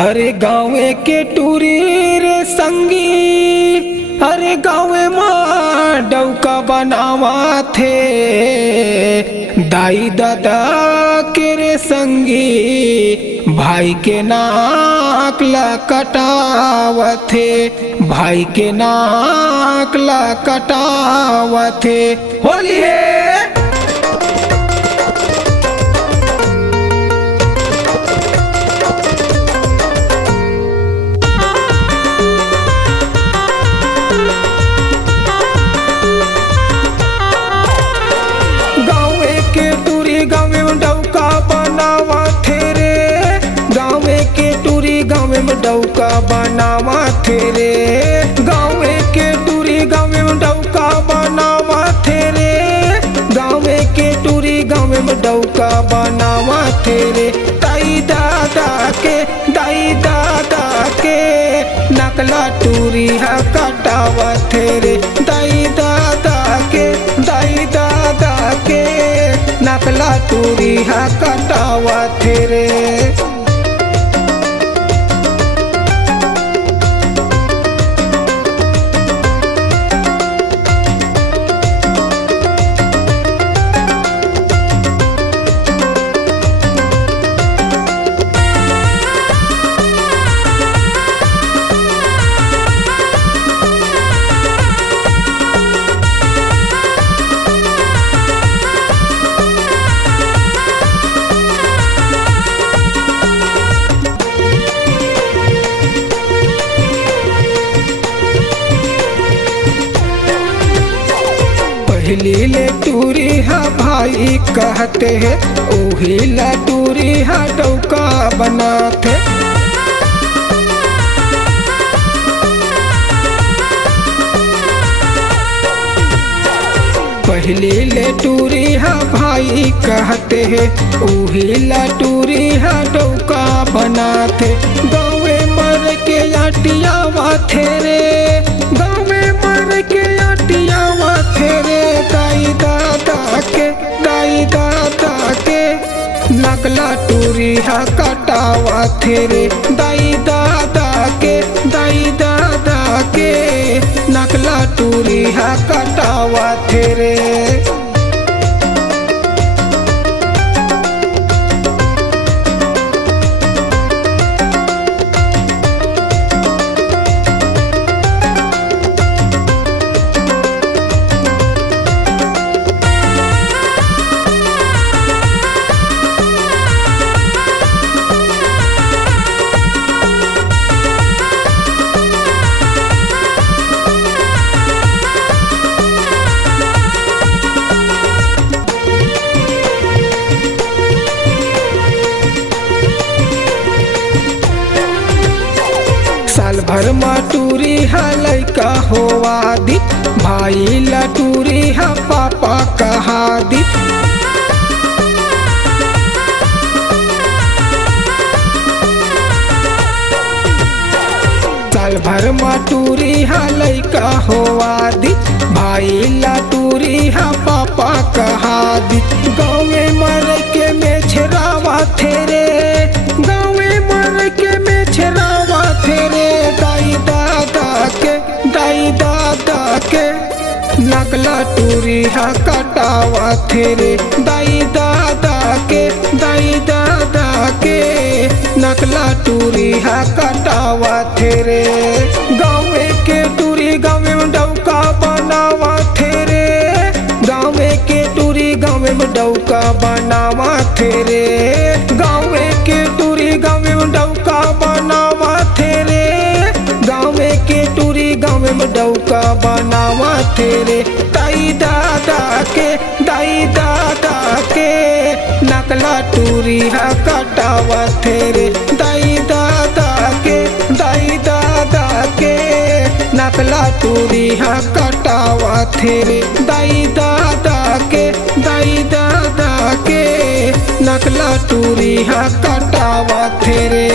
अरे गाँवे के टूरी रे संगी, अरे गाँवे माँ डौका बनावा थे। दाई दादा के रे संगी भाई के नाक ला कटावथे, भाई के नाक ला कटावथे। होली है डौका बनावा थे रे, गाँव के टूरी गाँव में डौका बनावा थे रे, गाँव के टूरी गाँव में डौका बनावा थे रे। दाई दादा के नकला टूरी हा कटावा थे रे, दाई दादा के नकला टूरी हा कटावा थे रे। पहली ले टूरी हा भाई कहते हैं, ओही ला टूरी हा डौका बनाते। पहली ले टूरी हा भाई कहते हैं, ओही ला टूरी हा डौका बनाते। गाँव मर के आटियावा थे रे, गाँव मर के आटियावा थे रे। नकला टूरी हा कटावा थे रे, दाई दादा के नकला टूरी हा कटावा थे रे। साल भर मा टूरी हा लैका होवा दी, भाई ला टूरी हा पापा कहा दी। साल भर मा टूरी हा लैका होवा दी, भाई ला टूरी हा पापा कहा दी। गाँव में मर के में छेरावा थे रे, गाँव में मर के में छेरावा थे रे। दादा के नकला टूरी हा कटावा थे रे, दाई दादा के नकला टूरी हा कटावा थे रे। गाँव के टूरी गाँव में डौका बनावा थे रे, गाँव के टूरी गाँव में डौका बनावा थे रे, गाँव के टूरी गाँव में डौका बनावा थे रे, गाँव के टूरी गाँव में डौका बनावा थे रे। दाई दादा के नकला टूरी हा कटावा थे रे, दाई दादा के नकला टूरी हा कटावा थे रे। दाई दादा के नकला टूरी हा कटावा थे रे।